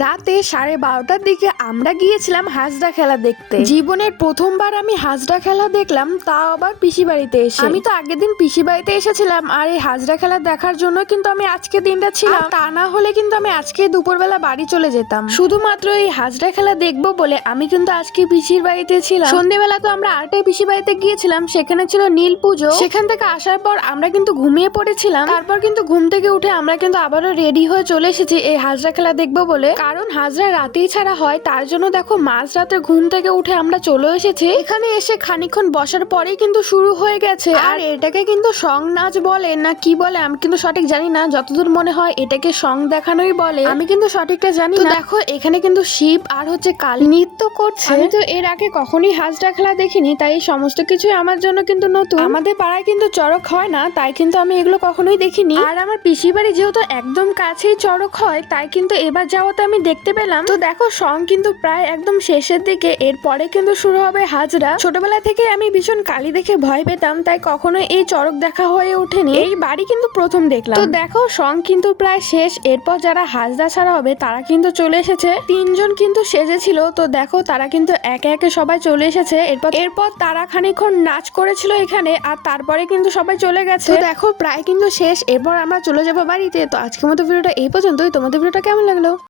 রাতে 12:30টার দিকে আমরা গিয়েছিলাম হাজরা খেলা দেখতে। জীবনের প্রথমবার আমি হাজরা খেলা দেখলাম, তাও আবার পিসি বাড়িতে এসে। আমি তো আগের দিন পিসি বাড়িতে এসেছিলাম, আর এই হাজরা খেলা দেখার জন্য কিন্তু আমি আজকে দিনটা ছিলাম। তা না হলে কিন্তু আমি আজকে দুপুরবেলা বাড়ি চলে যেতাম। শুধুমাত্র এই হাজরা খেলা দেখবো বলে আমি কিন্তু আজকে পিসির বাড়িতে ছিলাম। সন্ধ্যেবেলা তো আমরা আরেকটাই পিসি বাড়িতে গিয়েছিলাম, সেখানে ছিল নীল পুজো। সেখান থেকে আসার পর আমরা কিন্তু ঘুমিয়ে পড়েছিলাম। তারপর কিন্তু ঘুম থেকে উঠে আমরা কিন্তু আবারও রেডি হয়ে চলে এসেছি এই হাজরা খেলা দেখবো বলে। কারণ হাজরা রাতেই ছাড়া হয়, তার জন্য দেখো মাঝরাতে ঘুম থেকে উঠে আমরা চলে এসেছি। এখানে এসে খানিকক্ষণ বসার পরেই কিন্তু শুরু হয়ে গেছে। আর এটাকে কিন্তু সং নাচ বলে না কি বলে আমি কিন্তু সঠিক জানি না, যতদূর মনে হয় এটাকে সং দেখানোই বলে, আমি কিন্তু সঠিকটা জানি না। দেখো এখানে কিন্তু শিব আর হচ্ছে কালী নৃত্য করছে। আমি তো এর আগে কখনোই হাজরা খেলা দেখিনি, তাই এই সমস্ত কিছুই আমার জন্য কিন্তু নতুন। আমাদের পাড়ায় কিন্তু চড়ক হয় না, তাই কিন্তু আমি এগুলো কখনোই দেখিনি। আর আমার পিসি বাড়ি যেহেতু একদম কাছেই চড়ক হয়, তাই কিন্তু এবার যাওয়াতে আমি দেখতে পেলাম। তো দেখো সং কিন্তু প্রায় একদম শেষের দিকে, এরপরে কিন্তু শুরু হবে হাজরা। ছোটবেলা থেকে আমি ভীষণ কালী দেখে ভয় পেতাম, তাই কখনো এই চড়ক দেখা হয়ে ওঠেনি। এই বাড়ি কিন্তু প্রথম দেখলাম। তো দেখো সং কিন্তু প্রায় শেষ, এরপর যারা হাজরা ছাড়া হবে তারা কিন্তু চলে এসেছে। 3জন কিন্তু সেজেছিল, তো দেখো তারা কিন্তু একে একে সবাই চলে এসেছে। এরপর তারা খানিকক্ষণ নাচ করেছিল এখানে, আর তারপরে কিন্তু সবাই চলে গেছে। তো দেখো প্রায় কিন্তু শেষ, এরপর আমরা চলে যাবো বাড়িতে। তো আজকের মতো ভিডিওটা এই পর্যন্তই। তোমাদের ভিডিওটা কেমন লাগলো?